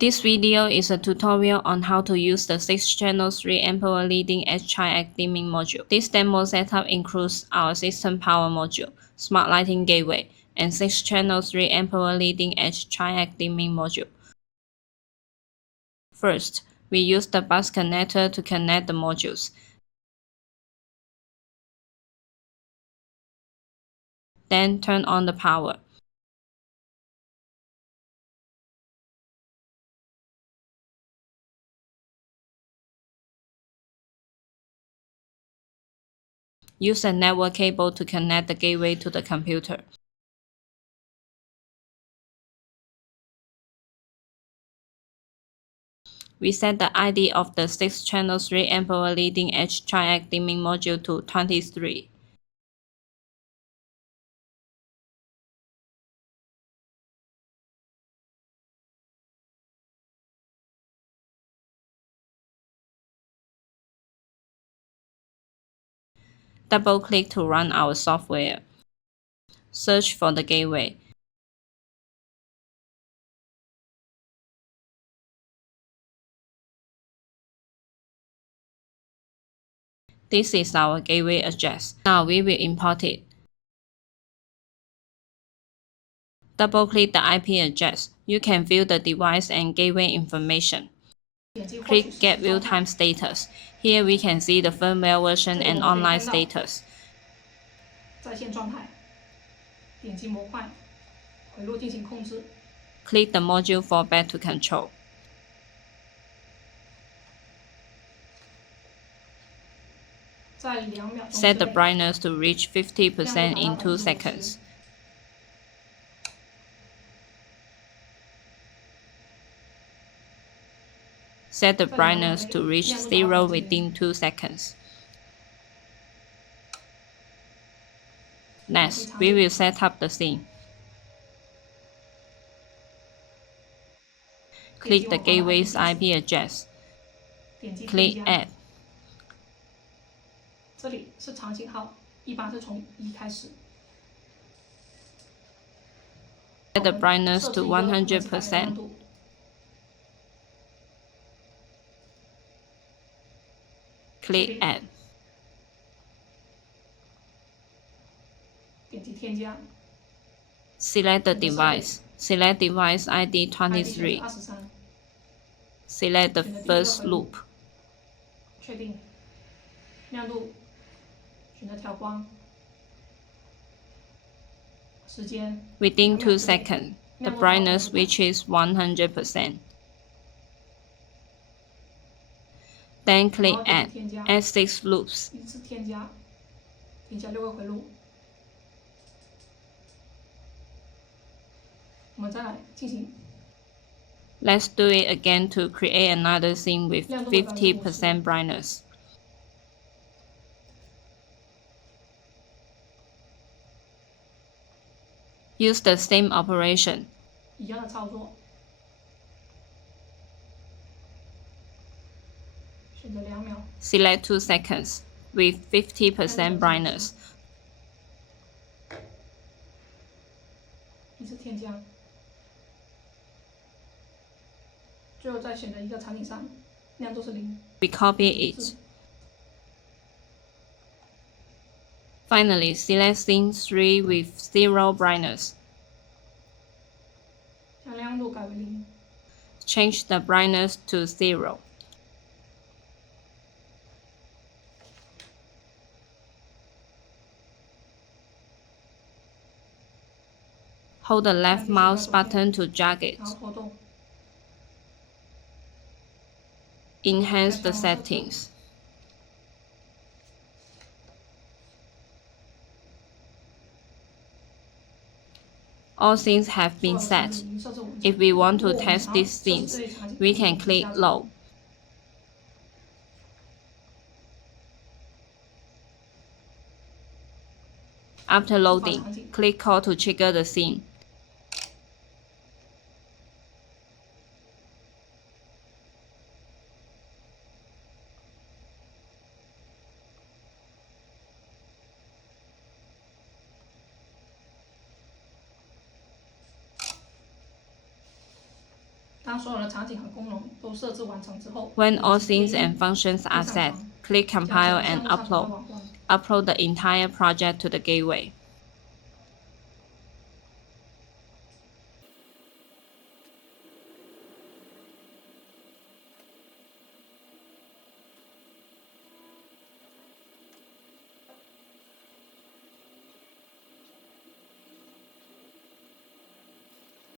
This video is a tutorial on how to use the 6-channel 3A leading-edge Triac dimming module. This demo setup includes our system power module, smart lighting gateway, and 6-channel 3A leading-edge Triac dimming module. First, we use the bus connector to connect the modules. Then turn on the power. Use a network cable to connect the gateway to the computer. We set the ID of the 6-channel 3A leading-edge Triac dimming module to 23. Double-click to run our software. Search for the gateway. This is our gateway address. Now we will import it. Double-click the IP address. You can view the device and gateway information. Click Get Real-Time Status. Here we can see the firmware version and online status. Click the module for back to control. Set the brightness to reach 50% in 2 seconds. Set the brightness to reach 0 within 2 seconds. Next, we will set up the scene. Click the gateway's IP address. Click Add. Set the brightness to 100%. Click Add. Select the device. Select device ID 23. Select the first loop. Within 2 seconds, the brightness reaches 100%. Then click Add. Add 6 loops. Let's do it again to create another scene with 50% brightness. Use the same operation. Select 2 seconds with 50% brightness. We copy it. Finally, select scene 3 with 0 brightness. Change the brightness to 0. Hold the left mouse button to drag it. Enhance the settings. All scenes have been set. If we want to test these scenes, we can click Load. After loading, click Call to trigger the scene. 当所有的场景和功能都设置完成之后， When all scenes and functions are set, click Compile and Upload. Upload the entire project to the gateway.